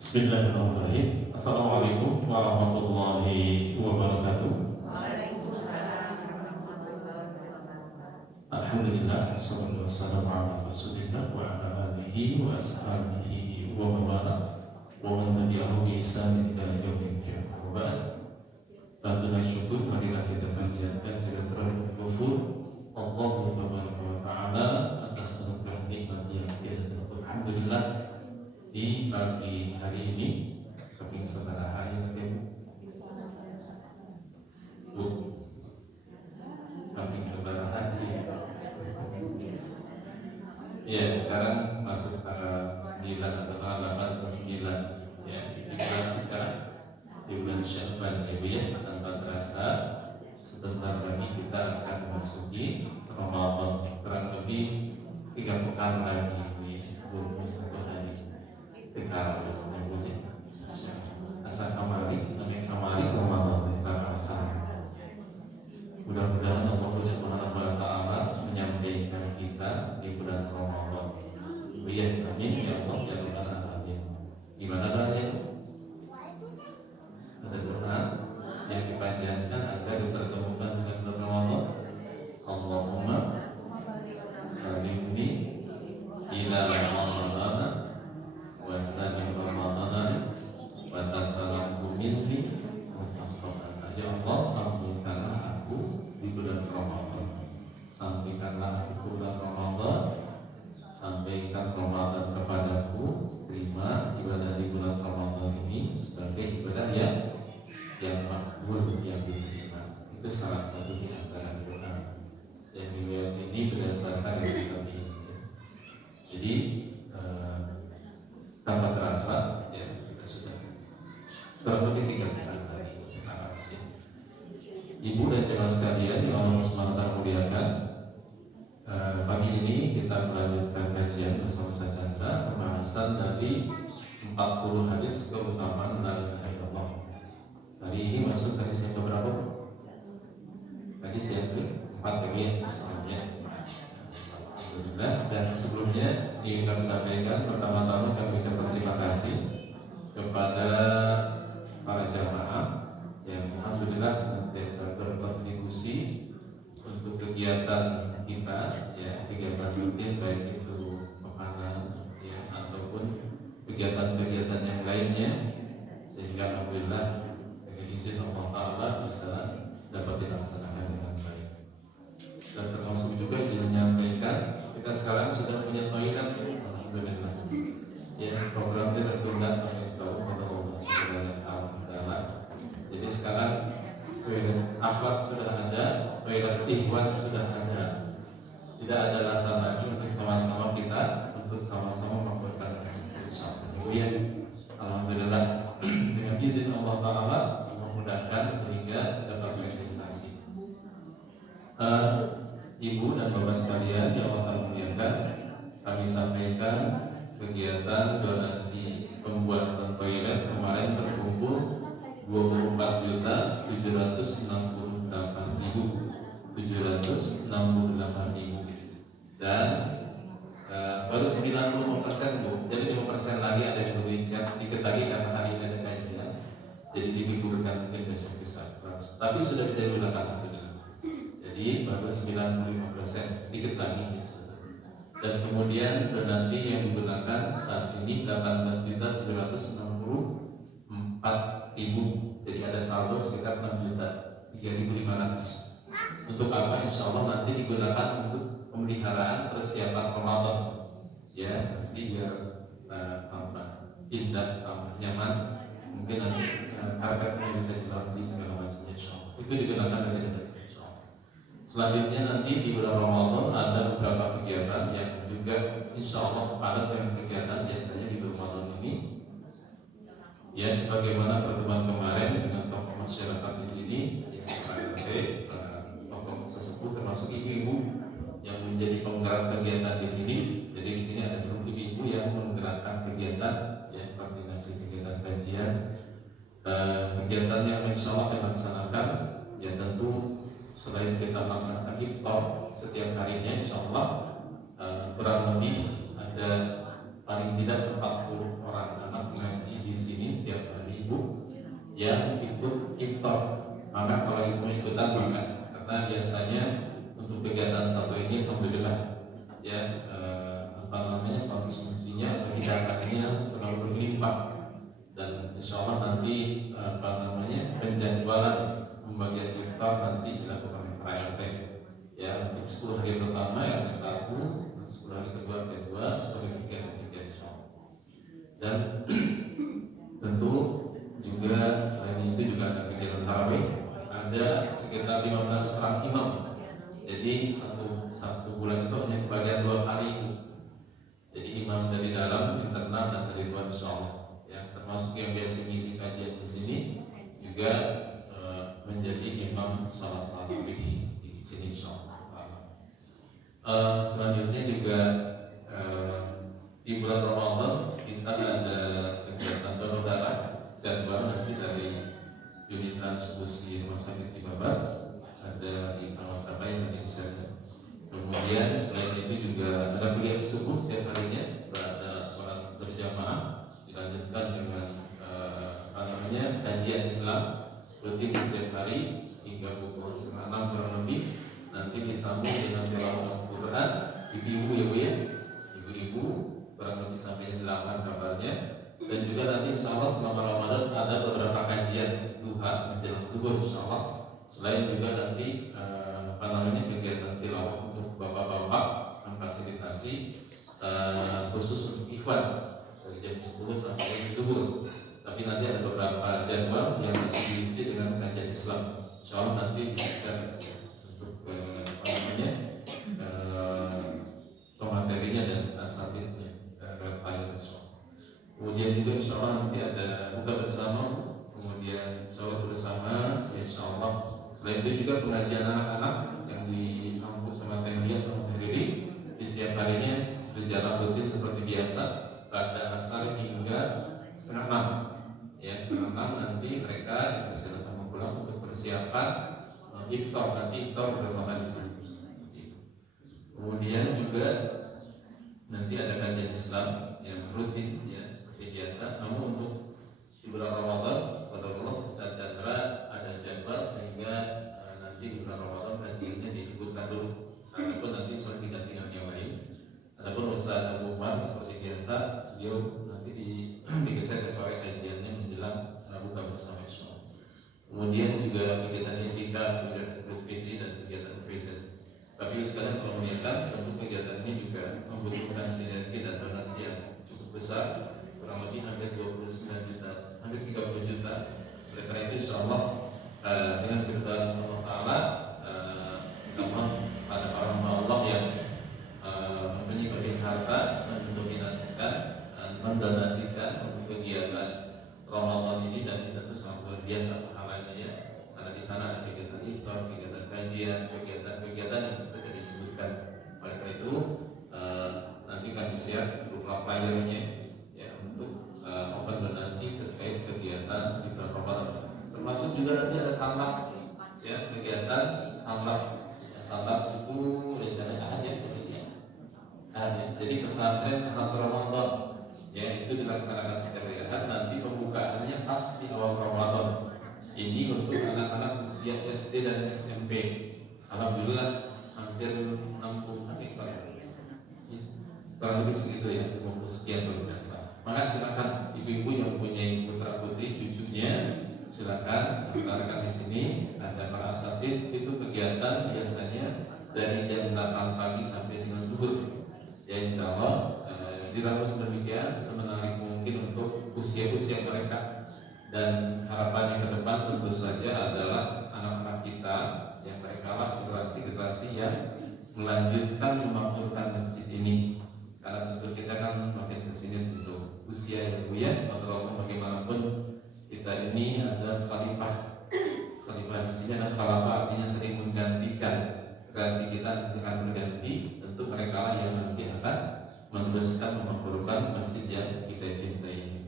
Bismillahirrahmanirrahim. Assalamualaikum warahmatullahi wabarakatuh. Alhamdulillah, wassalatu wassalamu ala rasulillah wa ala alihi wa ashabihi wa mawala wa man tabi'ahu bi ihsan ila yaumil qiyamah. Dengan syukur marilah kita panjatkan kehadirat ghafur Allah tabaraka wa taala atas anugerah nikmat yang kita dapat. Alhamdulillah, di pagi hari ini kami saudara hari Bu kami saudara haji ya, sekarang masuk tanggal 9 atau tanggal 8 atau 9 ya, di bulan sekarang di bulan Syawal ya Bu ya. Tanpa terasa sebentar lagi kita akan memasuki Ramadan, kurang lebih 3 pekan lagi ini 21 hari sekarang sebenarnya asa kamari Ramadan terasa. Mudah-mudahan Allah Subhanahu wa taala menyampaikan kita di bulan Ramadan. Ya, amin ya Allah ya Rabbal alamin. Gimana doanya? Ada doa yang dipanjatkan agar dipertemukan dengan bulan Ramadan. Allahumma salimni ila Ramadan wa salim Ramadan wa tasalamku minni muhaqqaqan. Ya Allah, sampaikanlah aku di bulan Ramadan, sampaikanlah aku bulan Ramadan, sampaikan Ramadan kepadaku, terima ibadah di bulan Ramadan ini sebagai ibadah yang makbul, yang diterima. Itu salah satu di antara doa yang riwayat ini berdasarkan dari kami. Jadi tanpa terasa ya, kita sudah kurang lebih 3 bulan tadi Ibu dan jemaah sekalian yang Allah SWT muliakan. Pagi ini kita melanjutkan kajian bersama Ustaz Chandra, pembahasan dari 40 hadis keutamaan la ilaha illallah. Hari ini masuk hadis yang keberapa? Hadis yang ke-4 lagi ya, sebelumnya. Alhamdulillah. Dan sebelumnya ingin kami sampaikan, pertama-tama kami ucapkan terima kasih kepada para jamaah yang alhamdulillah senantiasa berkontribusi untuk kegiatan kita ya, kegiatan rutin baik itu makanan ya ataupun kegiatan-kegiatan yang lainnya, sehingga alhamdulillah dengan izin Allah Ta'ala bisa dapat dilaksanakan dengan baik. Dan termasuk juga menyampaikan kita sekarang sudah punya toilet, alhamdulillah ya. Program itu tertunda sampai setahun pada Allah. Jadi sekarang toilet akhlak sudah ada, toilet ihwan sudah ada. Tidak ada alasan lagi untuk sama-sama kita untuk sama-sama membuat kemudian alhamdulillah dengan izin Allah Ta'ala memudahkan sehingga dapat realisasi. Ibu dan bapak sekalian yang Allah muliakan, kami sampaikan kegiatan donasi pembuatan toilet kemarin terkumpul 24.768.768 dan baru 95% Bu. Jadi 5% lagi ada yang lebih sedikit lagi karena hari ini ada kajian. Jadi diliburkan mungkin besok bisa. Tapi sudah bisa digunakan alhamdulillah. Jadi baru 95%, sedikit lagi. Dan kemudian donasi yang digunakan saat ini 18.764.000. Jadi ada saldo sekitar 6.3.500. Untuk apa? Insya Allah nanti digunakan untuk pemeliharaan persiapan Ramadan. Ya, nanti biar tambah indah, tambah nyaman. Mungkin nanti karpetnya bisa dilantik segala macamnya. Insya Allah itu digunakan dari dana. Selanjutnya nanti di bulan Ramadan ada beberapa kegiatan yang juga insya Allah padat dengan kegiatan biasanya di Ramadan ini. Ya, sebagaimana pertemuan kemarin dengan tokoh masyarakat di sini, tokoh sesepuh termasuk ibu-ibu yang menjadi penggerak kegiatan di sini. Jadi di sini ada grup ibu-ibu yang menggerakkan kegiatan, ya, koordinasi kegiatan kajian, kegiatan yang insya Allah dilaksanakan. Ya tentu selain kita melaksanakan iftar setiap harinya, insya Allah kurang lebih ada paling tidak 40 orang anak mengaji ngaji di sini setiap hari ibu yang ikut iftar. Maka kalau ibu ikutan maka karena biasanya untuk kegiatan satu ini alhamdulillah ya konsumsinya atau hidangannya selalu berlimpah, dan insya Allah nanti penjadwalan pembagian iftar nanti dilakukan oleh para RT ya, untuk 10 hari pertama RT 1, 10 hari kedua RT 2, 10 hari ketiga RT 3 insya Allah. Dan tentu juga selain itu juga ada kegiatan tarawih, ada sekitar 15 orang imam. Jadi satu bulan itu hanya kebagian 2 hari. Jadi imam dari dalam, internal dan dari luar insya Allah. Ya, termasuk yang biasa mengisi kajian di sini juga menjadi imam salat tarawih di sini insya Allah. Selanjutnya juga di bulan Ramadan kita ada kegiatan donor darah jadwal nanti dari unit transfusi Rumah Sakit Cibabat, ada di Perawat Rabai dan Insan. Kemudian selain itu juga ada kuliah subuh setiap harinya, ada sholat berjamaah, dilanjutkan dengan kajian Islam rutin setiap hari hingga pukul 5:30 kurang lebih. Nanti disambung dengan tilawah Al-Quran, ibu-ibu ya bu ya, ibu-ibu kurang lebih sampai 8 kabarnya. Dan juga nanti insya Allah selama Ramadan ada beberapa kajian duha menjelang zuhur insya Allah. Selain juga nanti kegiatan tilawah untuk bapak-bapak memfasilitasi khusus untuk ikhwan dari jam 10 sampai zuhur. Tapi nanti ada beberapa jadwal yang nanti diisi dengan kajian Islam. Insya Allah nanti bisa untuk pematerinya dan asatidnya kemudian juga insya Allah nanti ada buka bersama, kemudian sahur bersama ya insya Allah. Selain itu juga pengajian anak-anak yang diampu sama Tehlia sama Tehriri di setiap harinya berjalan rutin seperti biasa pada asar hingga 5:30 ya, 5:30 nanti mereka dipersilakan pulang untuk persiapan iftar, nanti iftar bersama di sana. Kemudian juga nanti ada kajian Islam yang rutin ya seperti biasa. Namun untuk di bulan Ramadan, Qadarullah Ustaz Chandra ada jadwal sehingga nanti di bulan Ramadan kajiannya diikutkan dulu. Adapun nanti soal diganti dengan yang lain. Adapun Ustaz Abu Umar seperti biasa, beliau nanti digeser ke sore kajiannya menjelang buka bersama insya. Kemudian juga kegiatan etika, kegiatan Idul Fitri dan kegiatan present. Tapi sekarang kalau melihat tentu kegiatan ini juga membutuhkan sinergi dan donasi yang cukup besar, kurang lebih hampir 29 juta, hampir 30 juta. Oleh karena itu insya Allah dengan keridhaan Allah Ta'ala pada orang Allah yang mempunyai berbagai harta mendominasikan, mendonasikan untuk kegiatan Ramadan ini, dan itu sangat luar biasa pahalanya ya. Karena di sana ada kegiatan iftar, kegiatan kajian, kegiatan yang seperti disebutkan. Oleh karena itu nanti kami share berupa flyernya ya untuk open donasi terkait kegiatan di bulan Ramadan. Termasuk juga nanti ada samlak ya, kegiatan samlak. Samlak itu rencananya hanya jadi pesantren Hadrah Ramadan ya, itu dilaksanakan setiap hari. Nanti pembukaannya pas di awal Ramadan. Ini untuk anak-anak usia SD dan SMP. Alhamdulillah hampir 60 kurang lebih segitu ya, 50 sekian luar biasa. Maka silakan ibu-ibu yang mempunyai putra putri cucunya silakan daftarkan di sini. Ada para asatid, itu kegiatan biasanya dari jam 8 pagi sampai dengan zuhur. Ya insya Allah diramus demikian semenarik mungkin untuk usia-usia mereka, dan harapannya ke depan tentu saja adalah anak-anak kita yang mereka lah generasi-generasi yang melanjutkan memakmurkan masjid ini. Karena tentu kita kan makin kesini tentu usia yang buya, atau bagaimanapun kita ini ada khalifah. Khalifah di sini ada khalifah, artinya sering menggantikan. Generasi kita akan berganti, tentu mereka lah yang nanti akan meneruskan memakmurkan masjid yang kita cintai ini.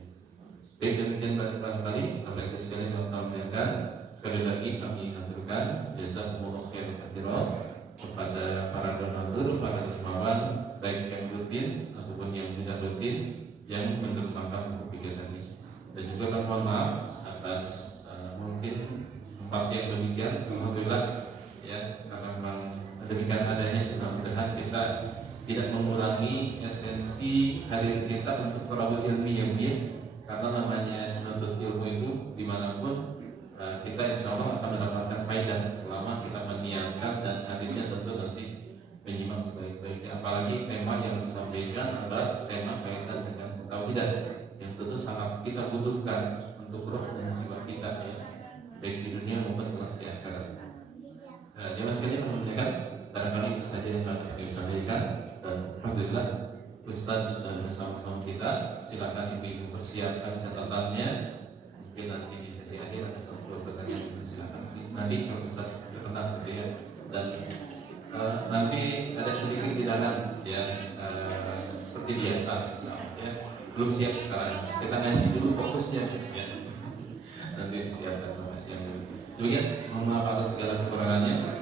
Baik, demikian barangkali Bapak Ibu sekalian yang kami muliakan, sekali lagi kami haturkan jazakumullah khairan katsiran kepada para donatur, para dermawan baik yang rutin ataupun yang tidak rutin yang menerjemahkan buku kegiatan ini. Dan juga kami mohon maaf atas mungkin tempat yang demikian. Alhamdulillah ya, karena memang demikian adanya, mudah-mudahan kita tidak mengurangi esensi hadir kita untuk thalabul ilmi ya, karena namanya menuntut ilmu itu dimanapun kita insya Allah akan mendapatkan faedah selama kita meniatkan dan hadirnya tentu nanti menyimak sebaik-baiknya. Apalagi tema yang disampaikan adalah tema kaitan dengan tauhid yang tentu sangat kita butuhkan untuk roh dan jiwa kita ya, baik di dunia maupun di akhirat. Jemaah sekalian memuliakan, barangkali itu saja yang kami sampaikan, dan alhamdulillah Ustaz sudah bersama-sama kita. Silakan ibu-ibu persiapkan catatannya. Mungkin nanti di sesi akhir ada satu pertanyaan, silakan. Nanti kalau Ustaz berkenan gitu ya. Dan nanti ada sedikit hidangan ya, seperti biasa misalnya ya. Belum siap sekarang, kita ngaji dulu fokusnya ya. Nanti disiapkan sama yang demikian. Mohon maaf atas segala kekurangannya.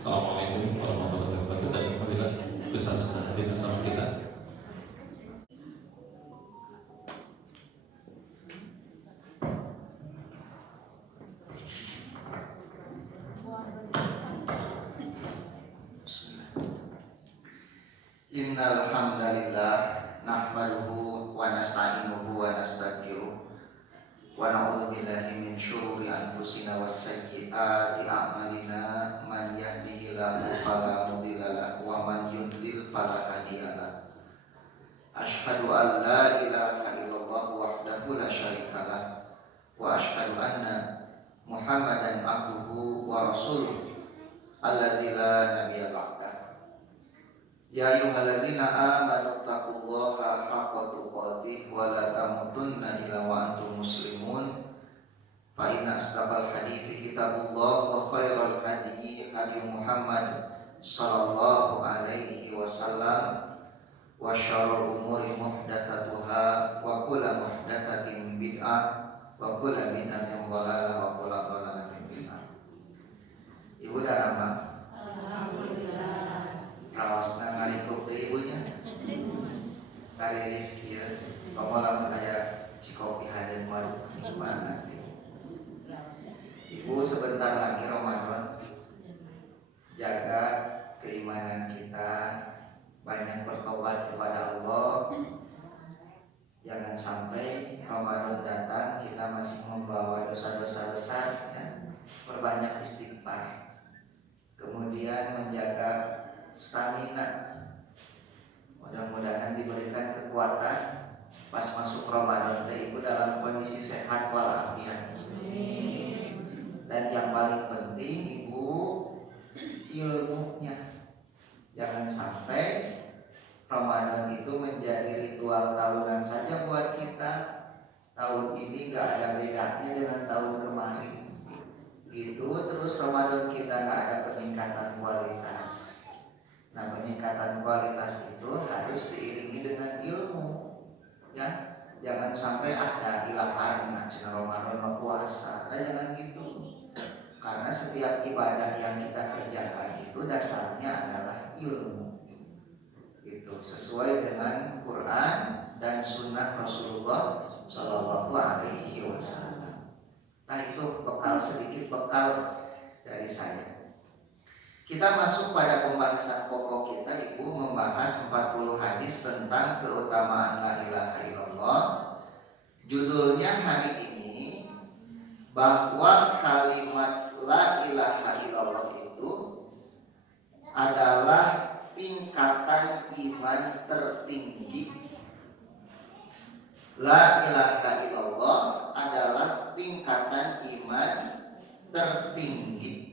Assalamualaikum warahmatullahi wabarakatuh. Dan alhamdulillah besar sudah hadir bersama kita. Innal hamdalillah nahmaduhu wa nasta'inuhu wa nastaghfiruh wa na'udzu billahi min syururi anfusina was sayyiati a'malina, man yahdihillahu fala mudhillalah wa man yudlil fala hadiyalah. Asyhadu an la ilaha illallah wahdahu la syarikalah wa asyhadu anna Muhammadan abduhu wa rasuluh alladzi la nabiyya ba'dah. Ya ayyuhalladzina amanu taqullaha haqqa tuqatih wa la tamutunna illa wa antum muslimun. Fa inna asdaqal hadithi kitabullah wa khairal hadyi hadyi Muhammad sallallahu alaihi wasallam wa syarrul umuri muhdatsatuha wa kullu muhdatsatin bid'ah wa kullu bid'atin dhalalah wa kullu dhalalatin finnar. Ibu Darama, rawasna ngarikup deh ibunya. Kali rezeki ya, kamu lamun aya cikopi hadir maru gimana? Ibu sebentar lagi Ramadan, jaga keimanan kita, banyak bertobat kepada Allah. Jangan sampai Ramadan datang kita masih membawa dosa-dosa besar ya. Perbanyak istighfar. Kemudian menjaga stamina. Mudah-mudahan diberikan kekuatan pas masuk Ramadan teh ibu dalam kondisi sehat walafiat. Dan yang paling penting ibu ilmunya. Jangan sampai Ramadan itu menjadi ritual tahunan saja buat kita. Tahun ini gak ada bedanya dengan tahun kemarin. Gitu terus Ramadan kita gak ada peningkatan kualitas. Nah, peningkatan kualitas itu harus diiringi dengan ilmu, ya. Jangan sampai ada ilahar dengan Ramadan mau puasa, nah, jangan gitu. Karena setiap ibadah yang kita kerjakan itu dasarnya adalah ilmu, gitu. Sesuai dengan Quran dan Sunnah Rasulullah Shallallahu Alaihi Wasallam. Nah, itu sedikit bekal dari saya. Kita masuk pada pembahasan pokok kita, Ibu, membahas 40 hadis tentang keutamaan la ilaha illallah. Judulnya hari ini bahwa kalimat la ilaha illallah itu adalah tingkatan iman tertinggi. La ilaha illallah adalah tingkatan iman tertinggi.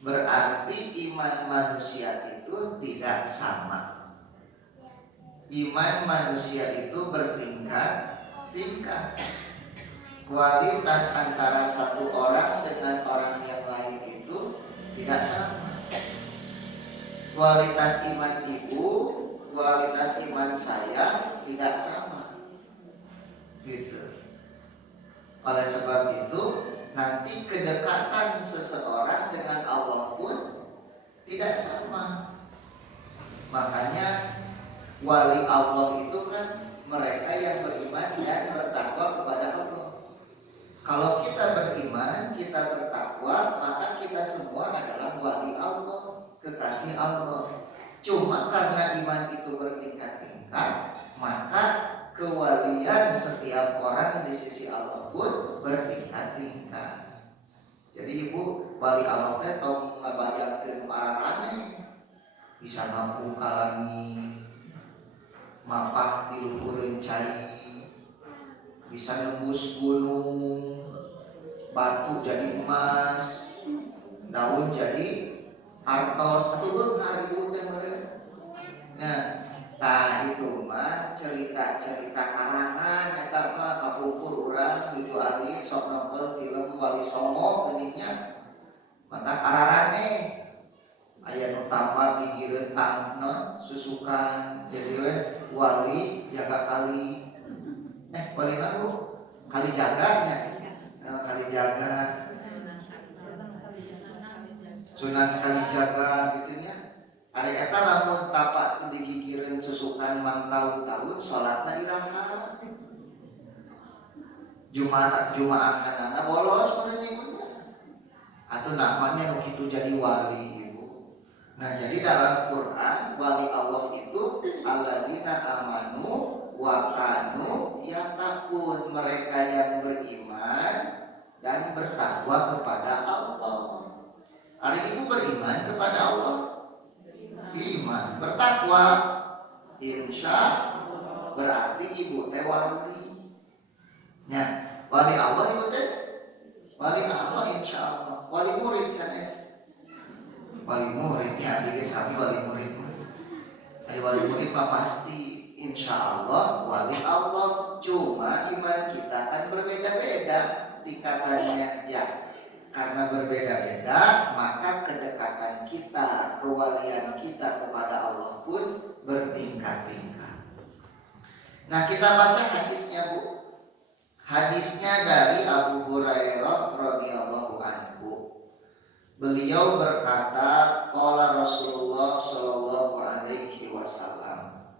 Berarti iman manusia itu tidak sama. Iman manusia itu bertingkat-tingkat. Kualitas antara satu orang dengan orang yang lain itu tidak sama. Kualitas iman ibu, kualitas iman saya tidak sama. Gitu. Oleh sebab itu, nanti kedekatan seseorang dengan Allah pun tidak sama. Makanya Wali Allah itu kan mereka yang beriman dan bertakwa kepada Allah. Kalau kita beriman, kita bertakwa, maka kita semua adalah wali Allah, kekasih Allah. Cuma karena iman itu bertingkat-tingkat, maka kewalian setiap orang di sisi Allah pun bertingkat-tingkat. Jadi ibu wali Allah teh tong ngabayangkeun pararaneh, bisa mampu kalangi mapah di luhur rencai, bisa nembus gunung, batu jadi emas, daun jadi hartos, atau beunghar ibu teh meureun. Nah, itu mah cerita-cerita karangan eta mah kapungkur urang di alit sok nonton film Wali Songo geuninnya. Mata araraneh aya nu tampa pigireun tangnon susukan jadi we wali jaga kali. Wali mana bu? Kali jaganya. Kali jaga. Sunan kali jaga gitu nya. Ari eta lamun tapak digigireun susukan mang tahun-tahun salatna iraha. Jumaah-jumaah bolos mun ibunya. Atuh namanya nu kitu jadi wali ibu. Nah, jadi dalam Quran wali Allah itu alladzina amanu wa kanu yattaqun, mereka yang beriman dan bertakwa kepada Allah. Hari ibu beriman kepada Allah, iman, bertakwa, insya berarti ibu teh wali. Ya, wali Allah ibu teh wali Allah insya Allah. Wali murid sanes. Wali muridnya adik sami wali murid. Dari wali murid mah pasti insya Allah wali Allah. Cuma iman kita kan berbeda-beda tingkatannya ya. Karena berbeda-beda maka kedekatan kita, kewalian kita kepada Allah pun bertingkat-tingkat. Nah, kita baca hadisnya bu. Hadisnya dari Abu Hurairah radhiyallahu anhu. Beliau berkata, qala Rasulullah sallallahu alaihi wasallam,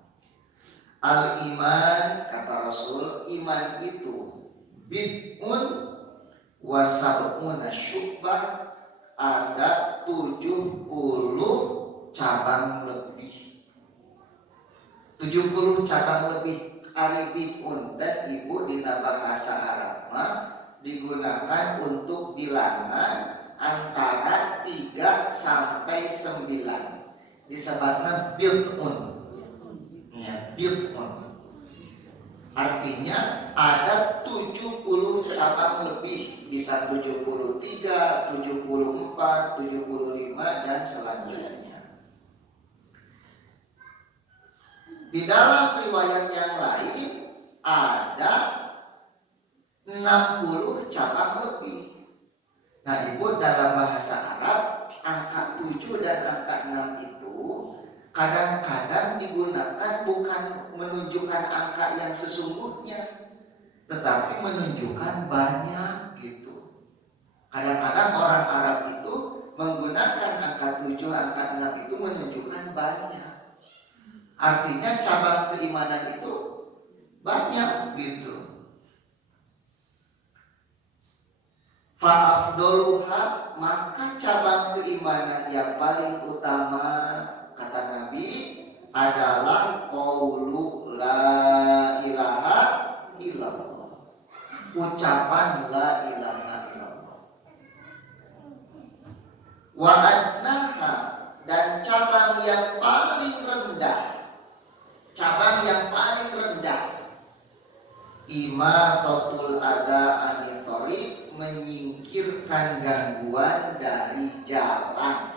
al-iman, kata Rasul, iman itu bid'un wa sab'una syu'bah, ada 70 cabang lebih. 70 cabang lebih. Ari bid'un dan ibu di bahasa Arab mah digunakan untuk bilangan antara 3 sampai 9. Disebutnya bid'un. Ya, bid'un. Artinya ada 70 cabang lebih, bisa 73, 74, 75 dan selanjutnya. Di dalam riwayat yang lain ada 60 cabang lebih. Nah, ibu dalam bahasa Arab angka 7 dan angka 6 itu kadang-kadang digunakan bukan menunjukkan angka yang sesungguhnya, tetapi menunjukkan banyak gitu. Kadang-kadang orang Arab itu menggunakan angka 7, angka 6 itu menunjukkan banyak. Artinya cabang keimanan itu banyak gitu. Fa'afdoluha, maka cabang keimanan yang paling utama kata Nabi adalah qaulu la ilaha illallah. Ucapan la ilaha illallah. Wa adnaha, dan cabang yang paling rendah, cabang yang paling rendah, imatatul ada anitori, menyingkirkan gangguan dari jalan.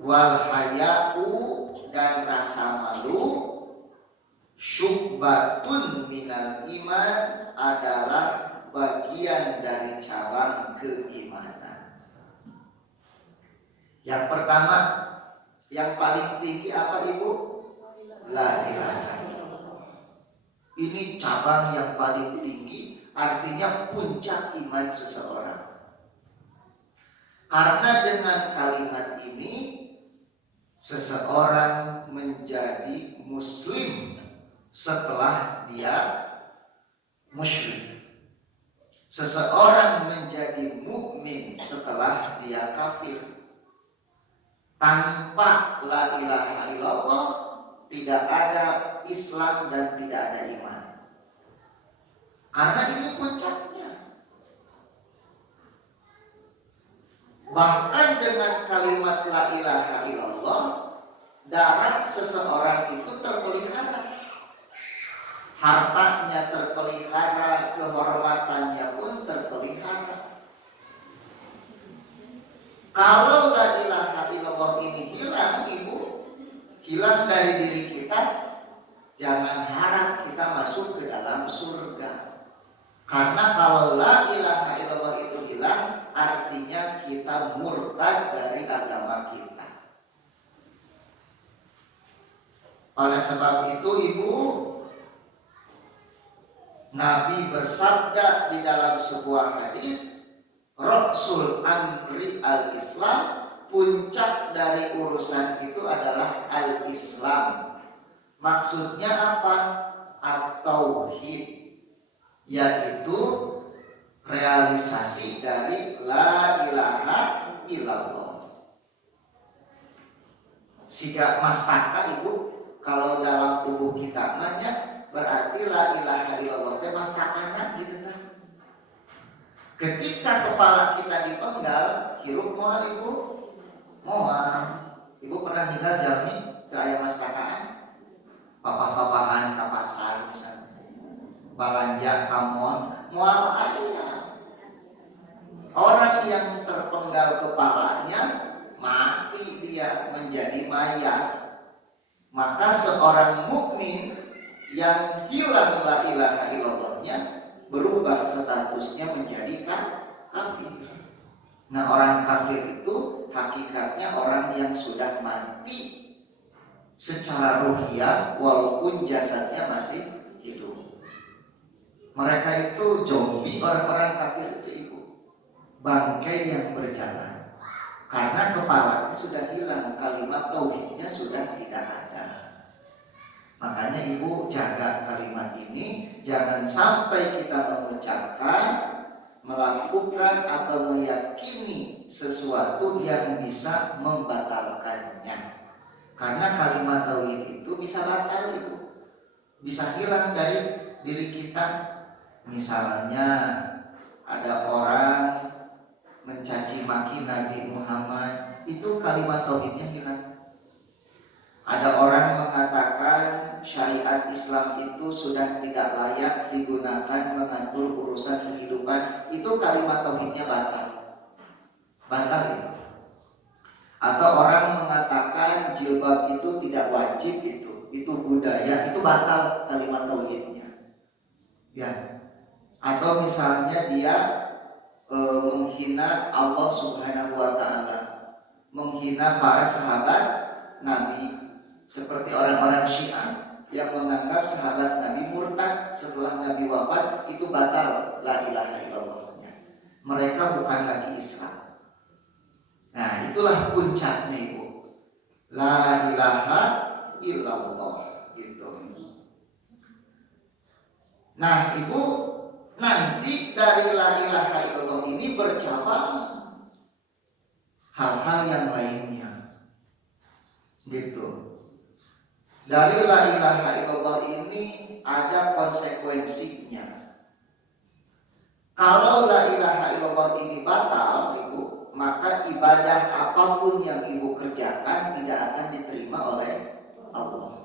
Wal haya'u, dan rasa malu, syubbatun minal iman, adalah bagian dari cabang keimanan. Yang pertama, yang paling tinggi apa ibu? La ilaha illallah. Ini cabang yang paling tinggi, artinya puncak iman seseorang. Karena dengan kalimat ini Seseorang menjadi muslim setelah dia musyrik. Seseorang menjadi mukmin setelah dia kafir. Tanpa la ilaha illallah tidak ada Islam dan tidak ada iman. Karena ini puncaknya. Bahkan dengan kalimat la ilaha illallah, darah seseorang itu terpelihara, hartanya terpelihara, kehormatannya pun terpelihara. Kalau la ilaha illallah ini hilang, ibu, hilang dari diri kita, jangan harap kita masuk ke dalam surga. Karena kalau la ilaha illallah itu hilang, artinya kita murtad dari agama kita. Oleh sebab itu, ibu, Nabi bersabda di dalam sebuah hadis, Rasul amri al-Islam, puncak dari urusan itu adalah al-Islam. Maksudnya apa? At-tauhid, yaitu realisasi dari la ilaha illallah. Siga mastaka, ibu, kalau dalam tubuh kita namanya berarti la ilaha illallah teh mastakana gitu kan. Ketika kepala kita dipenggal, hirup moal, ibu, moal. Ibu pernah tinggal jalmi ke aya mastakaan? Papa-papahan ke pasar misalnya, balanja kamon, moal aya. Orang yang terpenggal kepalanya mati, dia menjadi mayat. Maka seorang mukmin yang hilang la ilaha illallahnya berubah statusnya menjadi kafir. Nah, orang kafir itu hakikatnya orang yang sudah mati secara ruhiyah walaupun jasadnya masih hidup. Mereka itu zombie, orang-orang kafir itu, ibu, bangkai yang berjalan. Karena kepalanya sudah hilang, kalimat tauhidnya sudah tidak ada. Makanya ibu jaga kalimat ini, jangan sampai kita mengucapkan, melakukan atau meyakini sesuatu yang bisa membatalkannya. Karena kalimat tauhid itu bisa batal, ibu, bisa hilang dari diri kita. Misalnya ada orang mencaci maki Nabi Muhammad, itu kalimat tauhidnya hilang. Ada orang mengatakan syariat Islam itu sudah tidak layak digunakan mengatur urusan kehidupan, itu kalimat tauhidnya batal. Batal itu. Atau orang mengatakan jilbab itu tidak wajib, itu budaya, itu batal kalimat tauhidnya. Ya. Atau misalnya dia menghina Allah Subhanahu wa taala, menghina para sahabat Nabi. Seperti orang-orang Syiah yang menganggap sahabat Nabi murtad setelah Nabi wafat, itu batal la ilaha illallahnya. Mereka bukan lagi Islam. Nah, itulah puncaknya, ibu, la ilaha illallah gitu. Nah, ibu, nanti dari la ilaha illallah ini bercabang hal-hal yang lainnya gitu. Dari la ilaha illallah ini ada konsekuensinya. Kalau la ilaha illallah ini batal, ibu, maka ibadah apapun yang ibu kerjakan tidak akan diterima oleh Allah.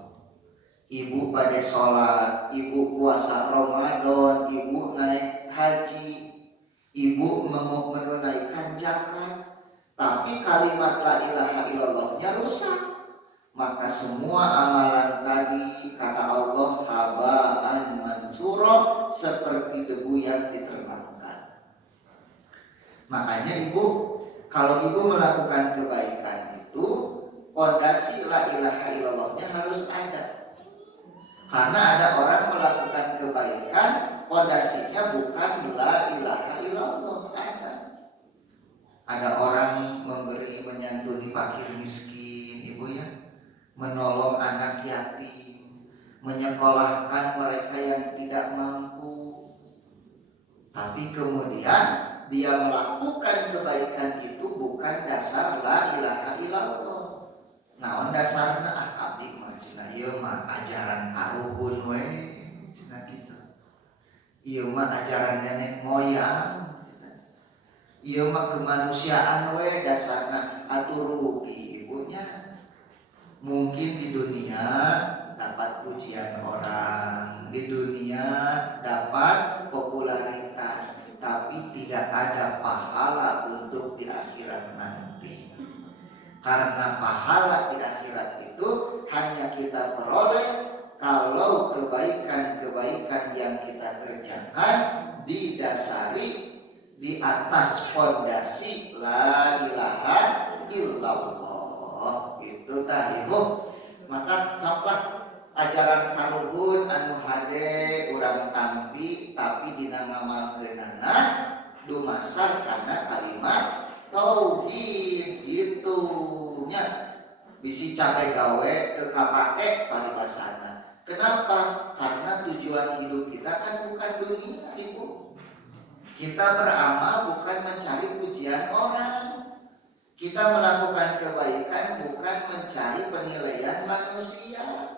Ibu pada sholat, ibu puasa Ramadan, ibu naik haji, ibu menunaikan zakat, tapi kalimat la ilaha illallahnya rusak, maka semua amalan tadi, kata Allah, haba'an mansura, seperti debu yang diterbangkan. Makanya ibu, kalau ibu melakukan kebaikan itu, fondasi la ilaha illallahnya harus ada. Karena ada orang melakukan kebaikan, fondasinya bukan la ilaha illallah. Ada orang memberi, menyantuni fakir miskin, ibu ya, menolong anak yatim, menyekolahkan mereka yang tidak mampu. Tapi kemudian dia melakukan kebaikan itu bukan dasar la ilaha illallah. Naon dasarna abdi mah cenah ieu mah ajaran karuhun we cenah kitu. Ieu mah ajaran nenek moyang. Ieu mah kemanusiaan we dasarna atur rugi ibunya. Mungkin di dunia dapat pujian orang, di dunia dapat popularitas, tapi tidak ada pahala untuk di akhirat nanti. Karena pahala di akhirat itu hanya kita peroleh kalau kebaikan-kebaikan yang kita kerjakan didasari di atas fondasi la ilaha illallah. Itu tah ibu. Maka coklat ajaran karuhun anu hade urang tampi tapi dina ngamalkeunana dumasar kana kalimat tauhid gitu nya. Bisi capek gawe teu kapake paribasana. Kenapa? Karena tujuan hidup kita kan bukan dunia ibu. Kita beramal bukan mencari pujian orang. Kita melakukan kebaikan bukan mencari penilaian manusia.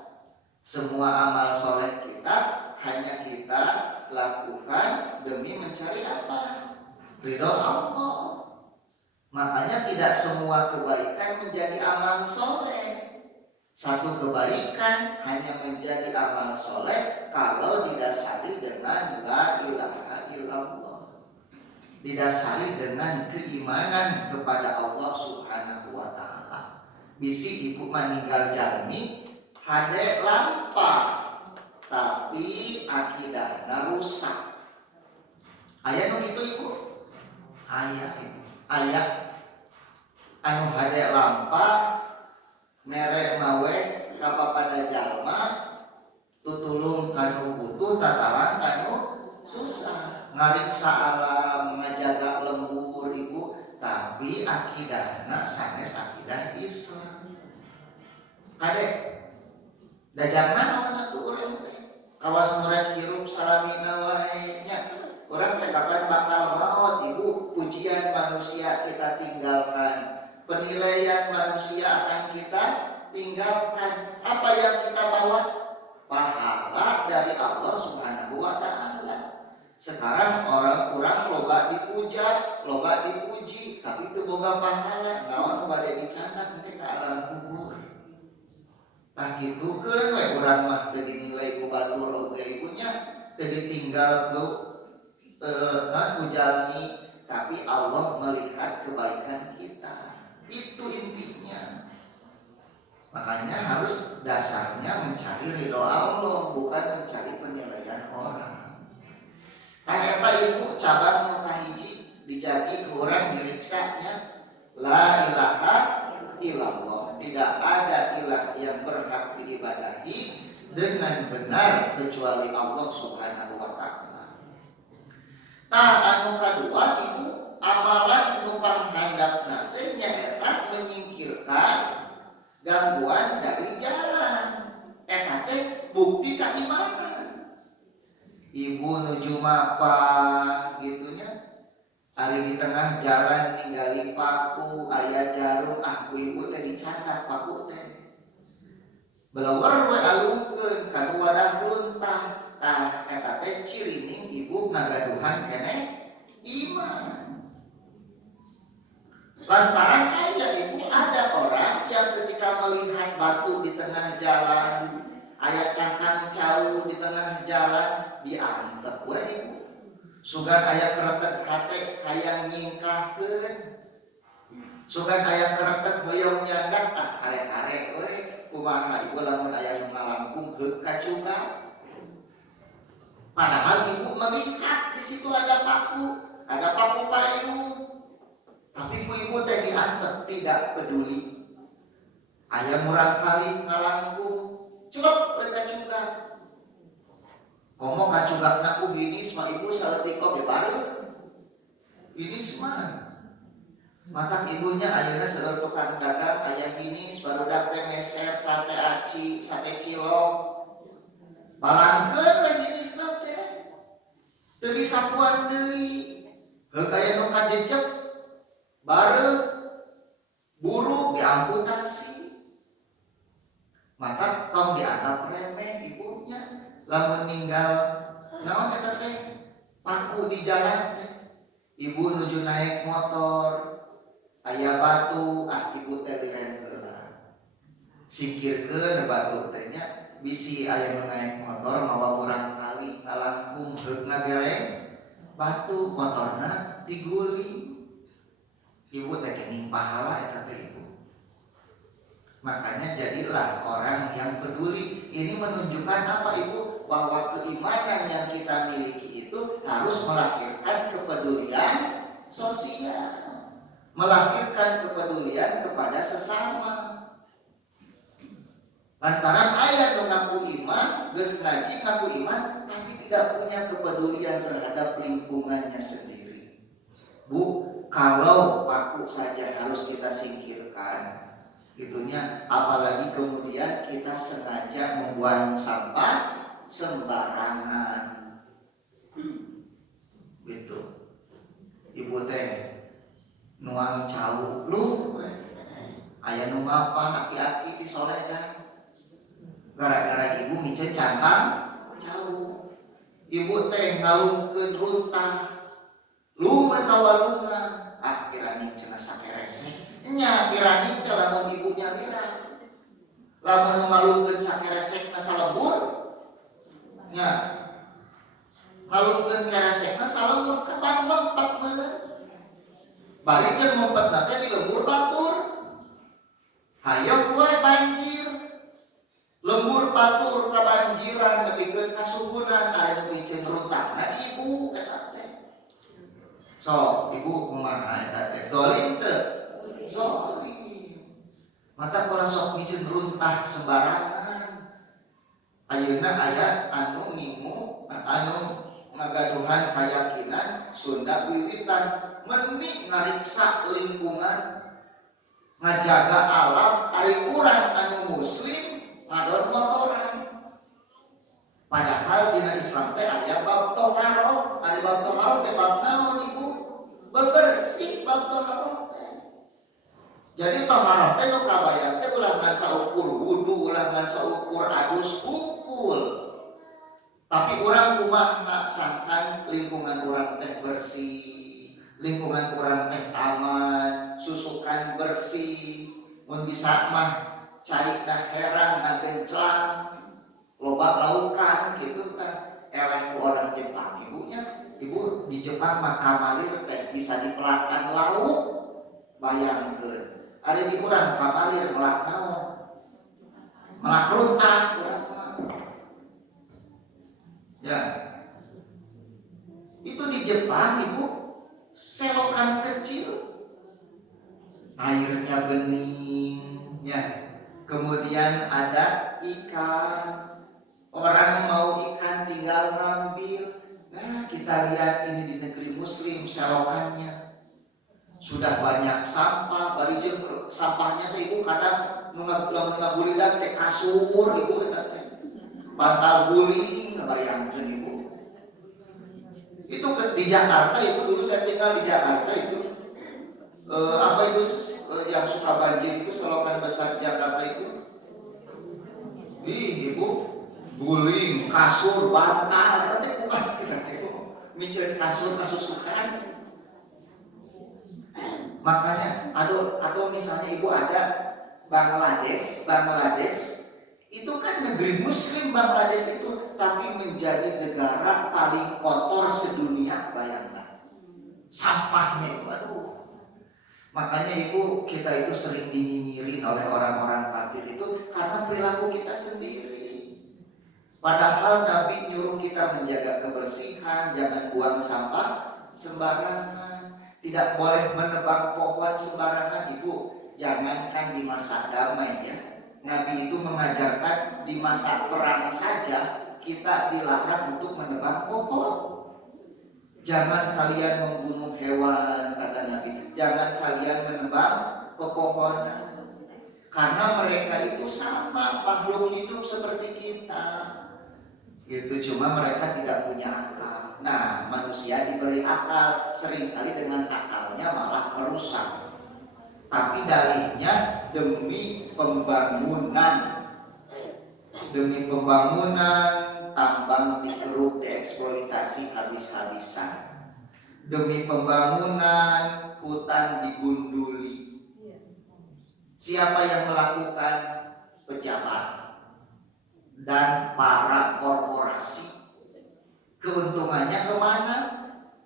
Semua amal soleh kita hanya kita lakukan demi mencari apa? Ridho Allah. Makanya tidak semua kebaikan menjadi amal soleh. Satu kebaikan hanya menjadi amal soleh kalau didasari dengan la ilaha illallah. Didasari dengan keimanan kepada Allah Subhanahu wa taala. Bisi ibu meninggal jalmi hade lampah tapi akidahna rusak. Aya nu kitu ibu? Aya ibu. Aya anu hade lampah mere mawe kapapada jalma tutulung kanu butuh tataran kanu susah. Ngariksa alam, ngajaga lembur ibu, tapi akidahna sanes akidah Islam. Kadek dajarna naon atuh urang teh? Kawas nurek hirup salamina wae nya. Urang teh kapan bakal maot ibu? Pujian manusia kita tinggalkan, penilaian manusia akan kita tinggalkan. Apa yang kita bawa? Pahala dari Allah Subhanahu wa taala. Sekarang orang kurang loba dipuja, loba dipuji, tapi itu boga pahala. Naon bade dicandak teh ka alam kubur. Tah gitukeun we urang mah teu dinilai ku batur oge ibunya, teu ditinggal ku jalmi, tapi Allah melihat kebaikan kita. Itu intinya. Makanya harus dasarnya mencari ridho Allah, bukan mencari penilaian orang. Eta ibu cabang nu kahiji dijadi urang diriksanya la ilaha illallah. Tidak ada ilah yang berhak diibadahi dengan benar kecuali Allah Subhanahu wa taala. Tah anu kadua ibu amalan nu panghandapna teh nyaeta menyingkirkan gangguan dari jalan. Eta teh bukti keimanan. Ibu nuju mapa gitunya, ari di tengah jalan ninggali paku aya jarum ku ibu teh dicandak paku teh belawar we alungkeun ka wadah runtah. Tah eta teh cirining ibu ngagaduhan keneh iman. Lantaran aya ibu ada orang yang ketika melihat batu di tengah jalan, aya cangkang cau di tengah jalan, diantep we ibu. Sugan aya keretek hate hayang nyingkahkeun. Sugan aya keretek hoyong nyandak tah karek-karek we. Kumaha ibu lamun aya nu ngalangkung heuh kacuga. Padahal ibu melihat di situ ada paku payung. Tapi ku ibu teh diantep tidak peduli. Aya murang kali ngalangkung, celep we kacuga. Komo kacugakna ku hinis mah ibu saeutik oge bareud. Hinis mah. Mata ibunya ayeuna seueur tukang dagang aya gini barudak teh meser sate aci, sate cilok. Balangkeun we jenisna teh. Teu disapuan deui. Heuh aya nu kajejeg bareuh buruk diamputasi. Maka tong dianggap remeh ibunya. Lamun ninggal naon eta teh paku di jalan teh. Ibu nuju naik motor aya batu ibu teh liren heula. Singkirkeun batu teh nya bisi aya nu naik motor mawa urang kali kalangkung heuk ngagereng batu motorna diguling. Ibu teh kenging pahala eta teh ibu. Makanya jadilah orang yang peduli. Ini menunjukkan apa ibu? Bahwa keimanan yang kita miliki itu harus melahirkan kepedulian sosial, melahirkan kepedulian kepada sesama. Lantaran ayat mengaku iman, geus ngaji ngaku iman, tapi tidak punya kepedulian terhadap lingkungannya sendiri. Bu, kalau paku saja harus kita singkirkan. Gitunya, apalagi kemudian kita sengaja membuang sampah sembarangan. Gitu. Ibu teh nuang cau lu aya nu ngapa aki-aki di soledan. Gara-gara ibu micen cangkang cau. Ibu teh ngalungkeun runtah. Lu kawalungan kirani cenah sakerese. Nya pirani teh lamun ibunya lirah. Lamun ngalungkeun sakeresekna salebur. Nya ngalungkeun keresekna salebur kapan lompat meureun. Bari jeung lompatna teh di lembur batur. Hayang we banjir. Lembur batur kabanjiran nepikeun kasuhunan aya nu biceun runtahna ibu eta teh. So, ibu kumaha eta teh? Zalim teu? Zalim. Mata pola sok biceun runtah sembarangan. Ayeuna aya anu ngimu, anu ngagaduhan keyakinan Sunda wiwitan meni ngariksa lingkungan, ngajaga alam, ari urang anu muslim ngadon motoran. Padahal dina Islam teh aya bab toharoh, ari bab toharoh teh bab naon ibu? Bebersih bab toharoh teh. Jadi toharoh teh nu kabayang teh ulah ngan saukur wudu, ulah ngan saukur adus hukul. Tapi urang kumaha ngaksankan lingkungan urang teh bersih, lingkungan urang teh aman, susukan bersih, mun bisa mah cairna herang nganten celang, loba laukan gitu kan. Eleh ku orang Jepang ibunya, ibu di Jepang mah kamalir teh bisa dipelakan lauk, bayangkeun. Ada di urang kamalir melak naon? Melak runtah urang. Ya, itu di Jepang ibu selokan kecil, airnya bening, ya. Kemudian ada ikan, orang mau ikan tinggal ngambil. Nah kita lihat ini di negeri Muslim selokannya sudah banyak sampah, bari jeung sampahnya teh ibu kadang ngabulidan teh kasur ibu eta teh. Bantal guling, bayangkan ibu. Itu di Jakarta ibu, dulu saya tinggal di Jakarta itu. Apa itu yang suka banjir itu selokan besar Jakarta itu? Ibu, guling, kasur, bantal, nanti kumaha kita ibu. Micin kasur kasusukan. Makanya, atau misalnya ibu ada Bangladesh itu kan negeri Muslim Bangladesh itu, tapi menjadi negara paling kotor sedunia, bayangkan. Sampahnya itu, aduh. Makanya ibu, kita itu sering dinyinyirin oleh orang-orang kafir itu karena perilaku kita sendiri. Padahal Nabi nyuruh kita menjaga kebersihan, jangan buang sampah sembarangan, tidak boleh menebang pohon sembarangan ibu. Jangankan di masa damai ya. Nabi itu mengajarkan di masa perang saja kita dilarang untuk menebang pohon. Jangan kalian membunuh hewan, kata Nabi. Jangan kalian menebang pepohonan. Karena mereka itu sama makhluk hidup seperti kita. Gitu, cuma mereka tidak punya akal. Nah, manusia diberi akal, seringkali dengan akalnya malah merusak. Tapi dalihnya demi pembangunan. Demi pembangunan, tambang dikeruk, dieksploitasi habis-habisan. Demi pembangunan, hutan digunduli. Siapa yang melakukan? Pejabat dan para korporasi. Keuntungannya kemana?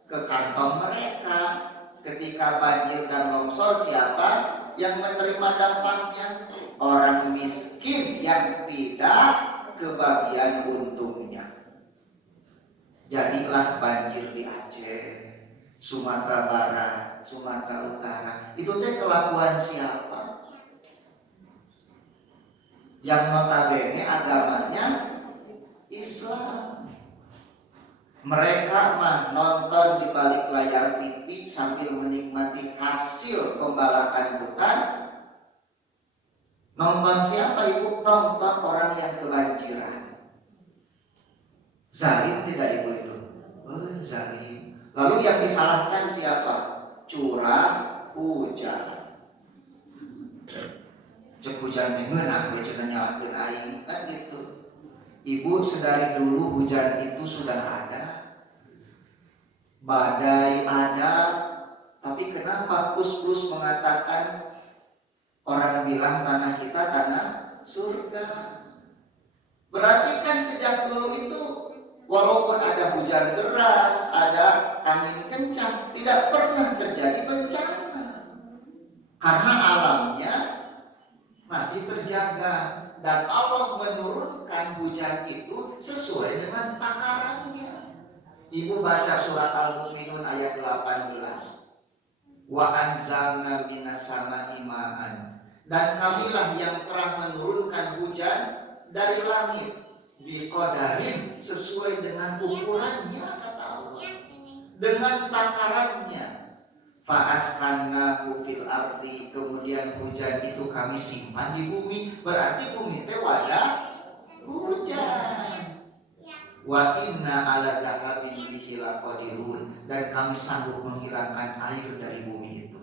Ke kantong mereka. Ketika banjir dan longsor, siapa yang menerima dampaknya? Orang miskin yang tidak kebagian untungnya. Jadilah banjir di Aceh, Sumatera Barat, Sumatera Utara. Itu teh kelakuan siapa? Yang notabene agamanya Islam. Mereka mah nonton di balik layar TV sambil menikmati hasil pembalakan hutan. Nonton siapa ibu? Nonton orang yang kebanjiran. Zalim tidak ibu itu? Zalim. Lalu yang disalahkan siapa? Curah hujan. Cek hujan mengenang, wajah nyalakan aing, kan gitu. Ibu, sedari dulu hujan itu sudah ada, badai ada, tapi kenapa Kus-Kus mengatakan, orang bilang tanah kita tanah surga? Berarti kan sejak dulu itu walaupun ada hujan deras, ada angin kencang, tidak pernah terjadi bencana. Karena alamnya masih terjaga. Dan Allah menurunkan hujan itu sesuai dengan takarannya. Ibu baca surat Al-Mu'minun ayat 18. Wa anzalna minas sama'i ma'an. Dan kamilah yang telah menurunkan hujan dari langit biqadarin, sesuai dengan ukurannya, kata Allah. Dengan takarannya. Fa'askannahu fil ardi, kemudian hujan itu kami simpan di bumi. Berarti bumi itu wadah hujan. Wa inna ala dhahabin bihi laqadirun, dan kami sanggup menghilangkan air dari bumi itu.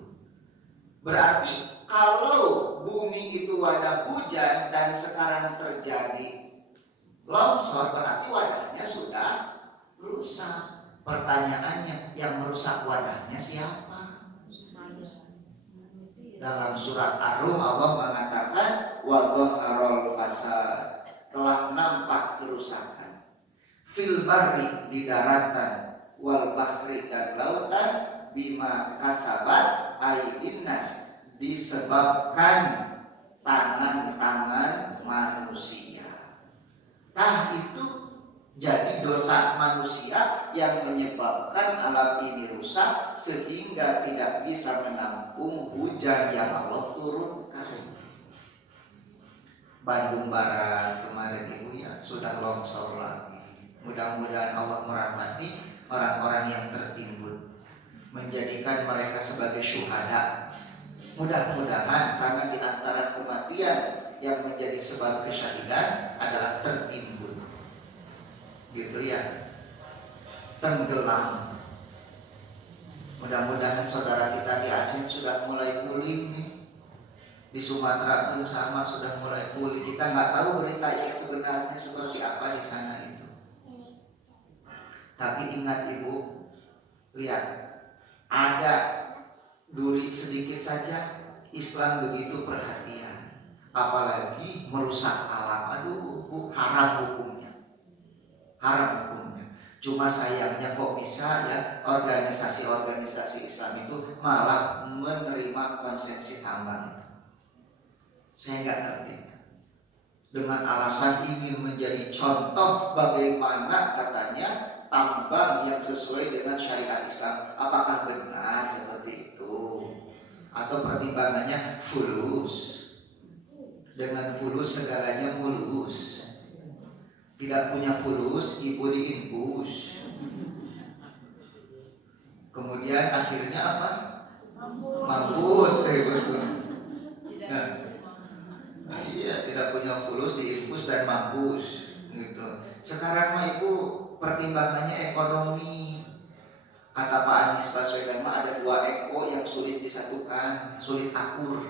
Berarti kalau bumi itu wadah hujan dan sekarang terjadi longsor, berarti wadahnya sudah rusak. Pertanyaannya, yang merusak wadahnya siapa? Dalam surat Ar-Rum Allah mengatakan wa dhaharul fasad, telah nampak kerusakan. Fil barri, di daratan, wal bahri, dan lautan, bima kasabat aydin nas, disebabkan tangan-tangan manusia. Nah, itu jadi dosa manusia yang menyebabkan alam ini rusak sehingga tidak bisa menampung hujan yang Allah turunkan. Bandung Barat kemarin ibu ya sudah longsor lagi. Mudah-mudahan Allah merahmati orang-orang yang tertimbun, menjadikan mereka sebagai syuhada. Mudah-mudahan, karena di antara kematian yang menjadi sebab kesyahidan adalah tertimbun. Gitu ya, tenggelam. Mudah-mudahan saudara kita di Aceh sudah mulai pulih nih. Di Sumatera pun sama, sudah mulai pulih. Kita nggak tahu berita yang sebenarnya seperti apa di sana itu. Tapi ingat ibu, lihat, ada duri sedikit saja Islam begitu perhatian. Apalagi merusak alam, aduh, haram hukumnya. Haram hukumnya. Cuma sayangnya kok bisa ya organisasi-organisasi Islam itu malah menerima konsesi tambang itu. Saya nggak ngerti. Dengan alasan ingin menjadi contoh bagaimana katanya tambang yang sesuai dengan syariat Islam. Apakah benar seperti itu? Atau pertimbangannya fulus? Dengan fulus segalanya mulus. Tidak punya fulus, ibu diinfus. dan akhirnya apa? Mampus, betul. Nah, iya, tidak punya fulus diinfus dan mampus gitu. Sekarang mah ibu pertimbangannya ekonomi. Kata Pak Anies Baswedan mah ada 2 eko yang sulit disatukan, sulit akur.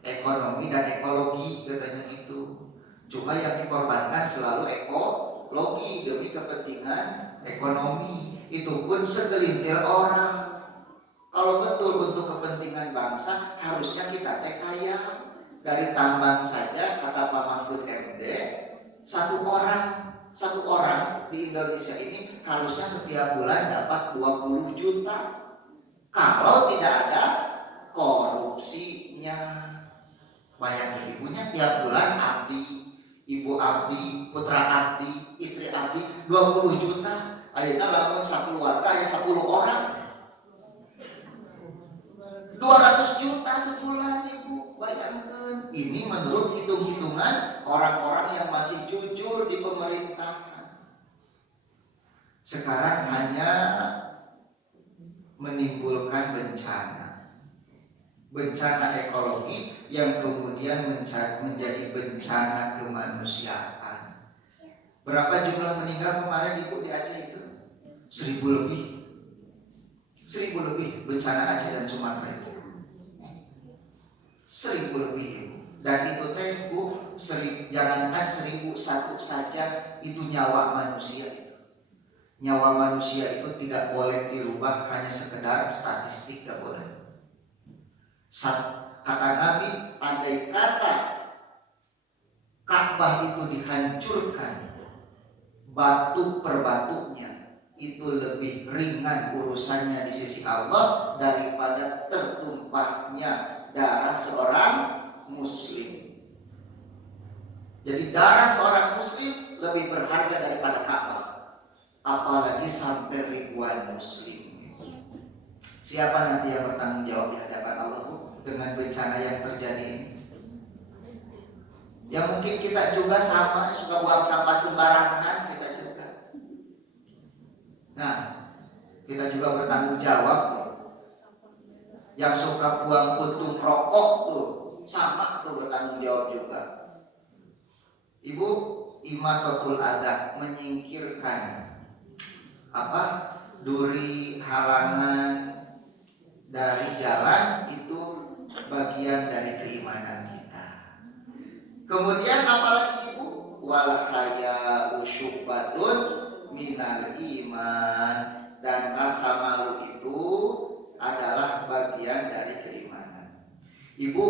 Ekonomi dan ekologi katanya gitu. Cuma yang dikorbankan selalu ekologi demi kepentingan ekonomi. Itu pun segelintir orang. Kalau betul untuk kepentingan bangsa, harusnya kita kaya. Dari tambang saja, kata Pak Mahfud MD, satu orang di Indonesia ini harusnya setiap bulan dapat 20 juta. Kalau tidak ada korupsinya. Bayangin ibunya tiap bulan abdi, ibu abdi, putra abdi, istri abdi 20 juta. Ayeuna lamun sakeluarga aya 10 orang 200 juta sebulan ibu. Bayangkan. Ini menurut hitung-hitungan orang-orang yang masih jujur di pemerintahan. Sekarang hanya menimbulkan bencana ekologi yang kemudian menjadi bencana kemanusiaan. Berapa jumlah meninggal kemarin ibu di Aceh itu? 1000 lebih. 1000 lebih bencana Aceh dan Sumatera itu. 1000 lebih ibu. Dan itu teh bu, jangankan 1001 saja, itu nyawa manusia itu. Nyawa manusia itu tidak boleh dirubah hanya sekedar statistik, tidak boleh. Kata Nabi, andai kata Ka'bah itu dihancurkan batu per batunya, itu lebih ringan urusannya di sisi Allah daripada tertumpahnya darah seorang muslim. Jadi darah seorang muslim lebih berharga daripada Ka'bah, apalagi sampai ribuan muslim. Siapa nanti yang bertanggung jawab di hadapan Allah dengan bencana yang terjadi ini? Ya mungkin kita juga sama, suka buang sampah sembarangan, kita juga. Nah, kita juga bertanggung jawab. Yang suka buang puntung rokok tuh, sama tuh bertanggung jawab juga. Ibu, imatatul adha, menyingkirkan duri halangan dari jalan, itu bagian dari keimanan kita. Kemudian apalagi ibu, wal haya'u syubatun minal iman, dan rasa malu itu adalah bagian dari keimanan. Ibu,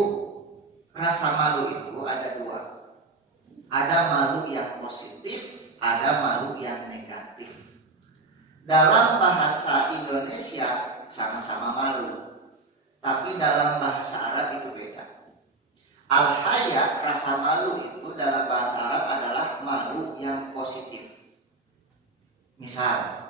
rasa malu itu ada 2. Ada malu yang positif, ada malu yang negatif. Dalam bahasa Indonesia sama-sama malu, tapi dalam bahasa Arab itu beda. Al-haya, rasa malu itu dalam bahasa Arab adalah malu yang positif. Misal,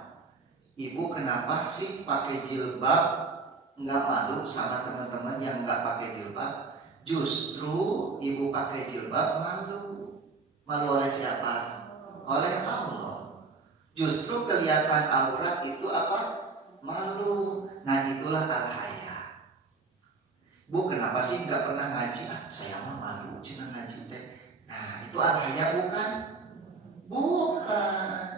ibu kenapa sih pakai jilbab nggak malu sama teman-teman yang nggak pakai jilbab? Justru ibu pakai jilbab malu. Malu oleh siapa? Oleh Allah. Justru kelihatan aurat itu malu. Nah itulah al-haya. Bu, kenapa sih nggak pernah ngaji? Saya mah malu cina ngaji teh. Nah itu al-haya bukan? Bukan.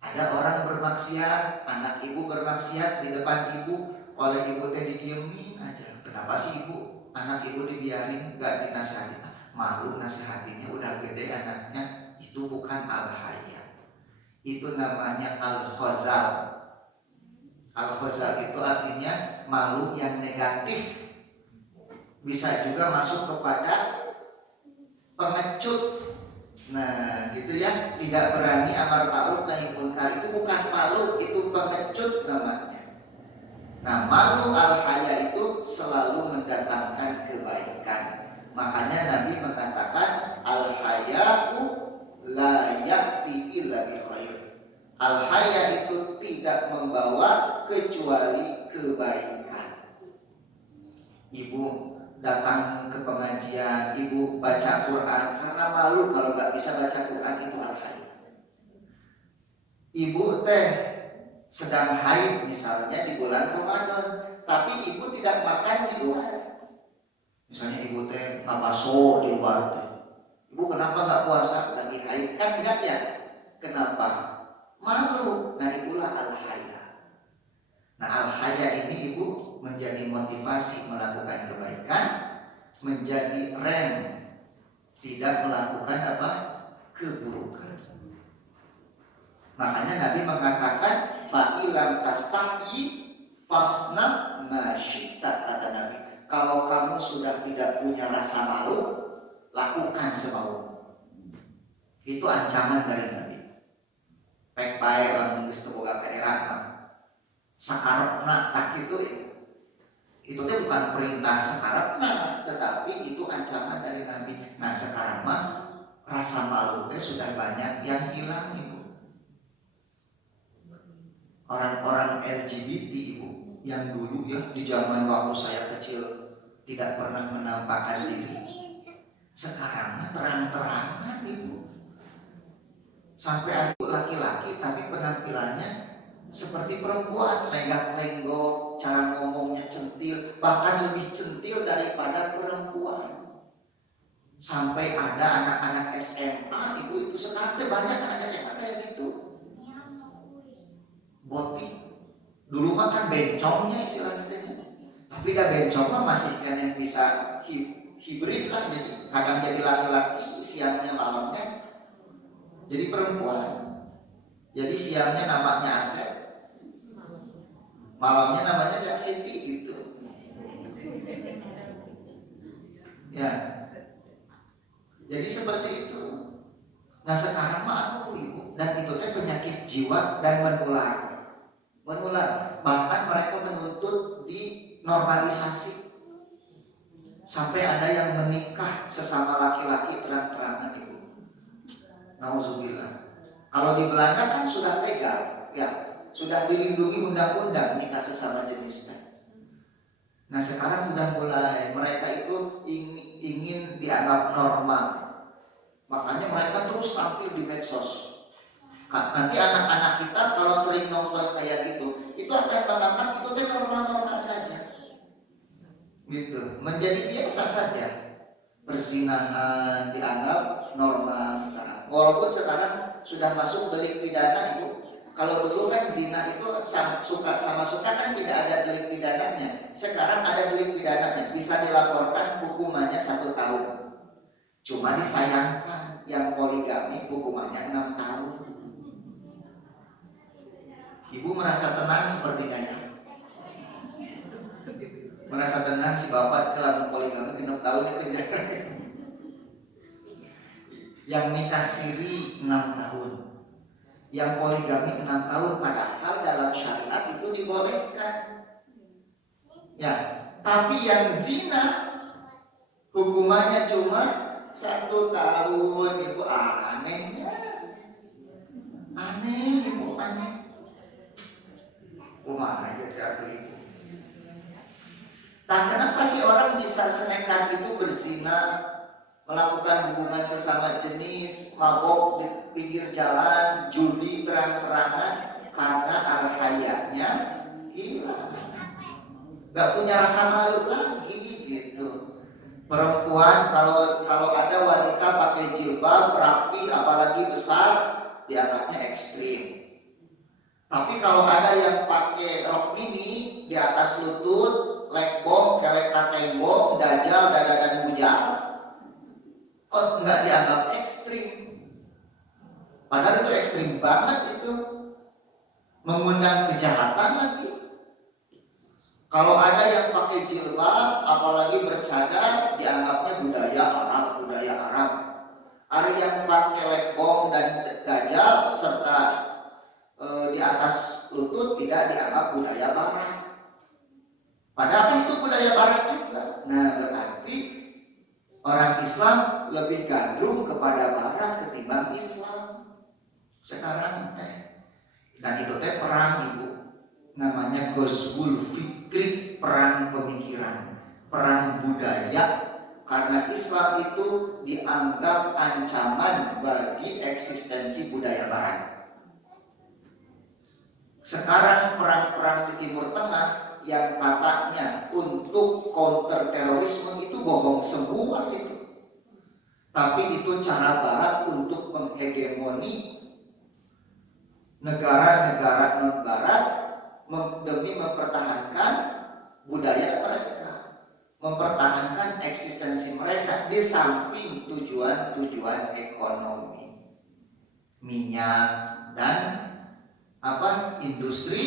Ada orang bermaksiat, anak ibu bermaksiat di depan ibu, oleh ibu teh didiemin aja. Kenapa sih ibu? Anak ibu dibiarin, nggak dinasihatin? Malu nasihatinya, udah gede anaknya. Itu bukan al-haya. Itu namanya al-khazal. Al-khazal itu artinya malu yang negatif. Bisa juga masuk kepada pengecut. Nah gitu ya, tidak berani amar ma'ruf nahi munkar, itu bukan malu, itu pengecut namanya. Nah malu al-haya itu selalu mendatangkan kebaikan. Makanya Nabi mengatakan al-haya'u la ya'ti illa bi khair. Al-haya itu tidak membawa kecuali kebaikan. Ibu datang ke pengajian, ibu baca Quran karena malu kalau nggak bisa baca Quran, itu al-haya. Ibu teh sedang haid misalnya di bulan Ramadan, tapi ibu tidak makan di luar. Misalnya ibu teh baso di luar teh. Ibu kenapa nggak puasa? Lagi haid kan enggak ya? Kenapa? Malu. Nah itulah al-haya. Nah al-haya ini ibu menjadi motivasi melakukan kebaikan, menjadi rem tidak melakukan apa? Keburukan. Makanya Nabi mengatakan fa'ilam tastahyi fasna ma syi'ta, kata Nabi. Kalau kamu sudah tidak punya rasa malu, lakukan semaumu. Itu ancaman dari Nabi. Pek bae lamun geus teu boga kaerah mah. Sakarepna tak kitu ya. Itu teh bukan perintah sakarepna, tetapi itu ancaman dari Nabi. Nah, sekarang mah rasa malu teh sudah banyak yang hilang ibu. Orang-orang LGBT ibu yang dulu ya di zaman waktu saya kecil tidak pernah menampakkan diri, sekarang terang-terangan ibu. Sampai ada laki-laki tapi penampilannya seperti perempuan, lenggak-lenggok, cara ngomongnya centil, bahkan lebih centil daripada perempuan. Sampai ada anak-anak SMA ibu, itu sekarang banyak anak SMA kayak gitu. Botik. Dulu mah kan bencongnya istilahnya, tapi dah bencong mah masih kan yang bisa hibrid lah, jadi kadang jadi laki-laki, siangnya malamnya jadi perempuan. Jadi siangnya namanya Asep, malamnya namanya Chef Siti gitu. Ya. Jadi seperti itu. Nah sekarang mah ibu, dan itu teh penyakit jiwa dan menular. Bahkan mereka menuntut dinormalisasi. Sampai ada yang menikah sesama laki-laki terang-terangan ibu. Nauzubillah. Kalau di Belanda kan sudah legal, ya, sudah dilindungi undang-undang nikah sesama jenisnya. Nah sekarang udah mulai mereka itu ingin dianggap normal. Makanya mereka terus tampil di medsos. Nanti anak-anak kita kalau sering nonton kayak gitu, itu akan menganggap itu teh normal-normal saja. Gitu, menjadi biasa saja. Perzinahan dianggap normal sekarang. Walaupun sekarang sudah masuk delik pidana itu. Kalau dulu kan zina itu suka sama suka kan tidak ada delik pidananya. Sekarang ada delik pidananya, bisa dilaporkan, hukumannya 1 tahun. Cuma disayangkan yang poligami hukumannya 6 tahun. Ibu merasa tenang sepertinya ya? Merasa tenang si bapak kalau poligami 6 tahun di penjara. Yang nikah siri 6 tahun, yang poligami 6 tahun, padahal dalam syariat itu dibolehkan. Ya, tapi yang zina hukumannya cuma 1 tahun. Itu anehnya. Aneh ibu, aneh. Kumaha ya kata ibu. Nah, kenapa sih orang bisa senekat itu berzina, melakukan hubungan sesama jenis, mabok di pinggir jalan, judi terang-terangan? Karena al-hayanya hilang, gak punya rasa malu lagi gitu. Perempuan kalau ada wanita pakai jilbab rapi apalagi besar, dianggapnya ekstrim. Tapi kalau ada yang pakai rok mini di atas lutut, lekbong, kelek katembong, dajal, dadadan bujang, kok nggak dianggap ekstrim? Padahal itu ekstrim banget itu, mengundang kejahatan lagi. Kalau ada yang pakai jilbab, apalagi bercadar, dianggapnya budaya Arab. Ada yang pakai lekbong dan dajal serta di atas lutut tidak dianggap budaya Barat. Padahal kan itu budaya Barat juga. Nah berarti orang Islam lebih gandrung kepada Barat ketimbang Islam sekarang dan itu teh perang ibu, namanya Ghazwul Fikri, perang pemikiran, perang budaya. Karena Islam itu dianggap ancaman bagi eksistensi budaya Barat. Sekarang perang-perang di Timur Tengah yang katanya untuk counter terorisme itu bohong semua itu. Tapi itu cara Barat untuk menghegemoni negara-negara non-Barat demi mempertahankan budaya mereka, mempertahankan eksistensi mereka di samping tujuan-tujuan ekonomi, minyak dan industri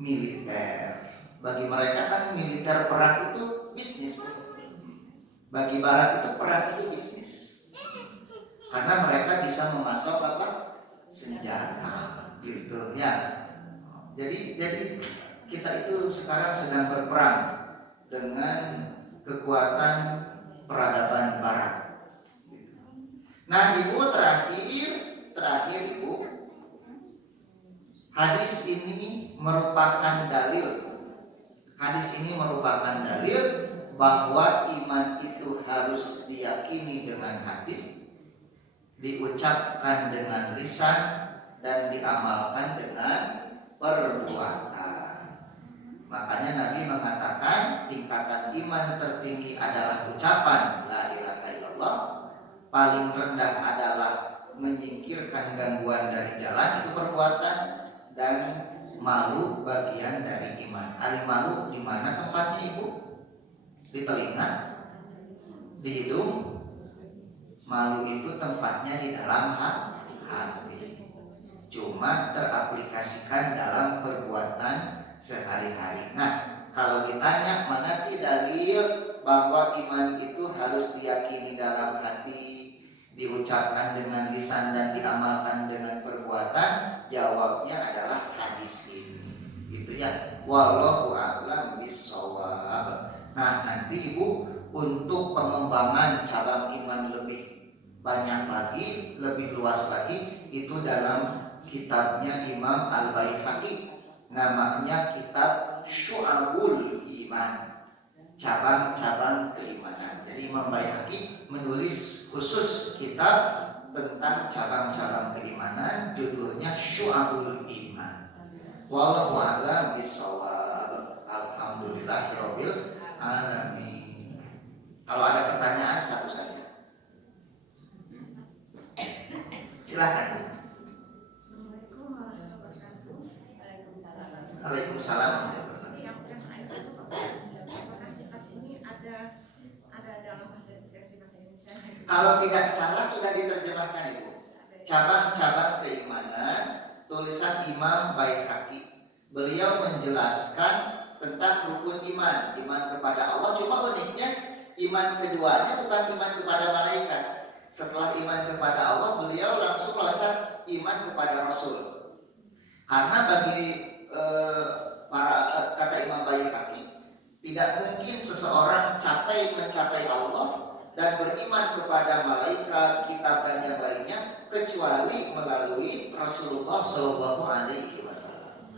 militer. Bagi mereka kan militer perang itu bisnis. Bagi Barat itu perang itu bisnis. Karena mereka bisa memasok senjata gitu ya. Jadi kita itu sekarang sedang berperang dengan kekuatan peradaban Barat. Nah, Ibu terakhir Ibu, hadis ini merupakan dalil bahwa iman itu harus diyakini dengan hati, diucapkan dengan lisan, dan diamalkan dengan perbuatan. Makanya Nabi mengatakan tingkatan iman tertinggi adalah ucapan la ilaha illallah, paling rendah adalah menyingkirkan gangguan dari jalan, itu perbuatan, dan malu bagian dari iman. Ari malu di mana tempatnya Ibu? Di telinga, di hidung. Malu itu tempatnya di dalam hati. Cuma teraplikasikan dalam perbuatan sehari-hari. Nah, kalau ditanya mana sih dalil bahwa iman itu harus diyakini dalam hati, diucapkan dengan lisan, dan diamalkan dengan perbuatan, jawabnya adalah hadis ini. Gitu ya. Wallahu a'lam bishawab. Nah, nanti Ibu untuk pengembangan cabang iman lebih banyak lagi, lebih luas lagi, itu dalam kitabnya Imam Al-Baihaqi, namanya kitab Syu'abul Iman, cabang-cabang keimanan. Jadi Imam Baihaqi menulis khusus kitab tentang cabang-cabang keimanan, judulnya Syu'abul Iman. Wallahu a'lam bishawab. Alhamdulillahirabbil alamin. Kalau ada pertanyaan satu saja. Silakan. Waalaikumsalam. Kalau tidak salah sudah diterjemahkan Ibu. Cabang-cabang keimanan, tulisan Imam Baihaqi. Beliau menjelaskan tentang rukun iman, iman kepada Allah. Cuma uniknya iman keduanya bukan iman kepada malaikat. Setelah iman kepada Allah, beliau langsung loncat iman kepada Rasul. Karena bagi kata Imam Baihaqi, tidak mungkin seseorang mencapai Allah dan beriman kepada malaikat, kitab, dan yang lainnya kecuali melalui Rasulullah Shallallahu Alaihi Wasallam.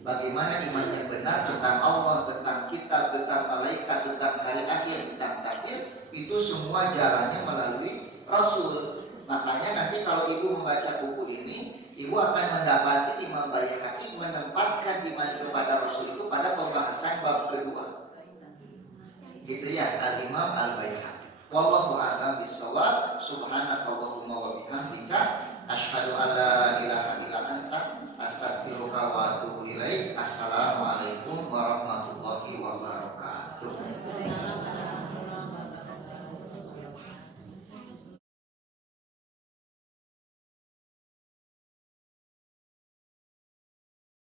Bagaimana iman yang benar tentang Allah, tentang kitab, tentang malaikat, tentang hari akhir, tentang takdir, itu semua jalannya melalui Rasul. Makanya nanti kalau Ibu membaca buku ini, Ibu akan mendapati Imam Baihaqi menempatkan iman kepada Rasul itu pada pembahasan bab kedua. Gitu ya, Al-Imam Al-Baihaqi. Wallahu a'lam bishawab. Subhanakallahumma wa bihamdika asyhadu an la ilaha illa anta astaghfiruka wa atubu ilaik.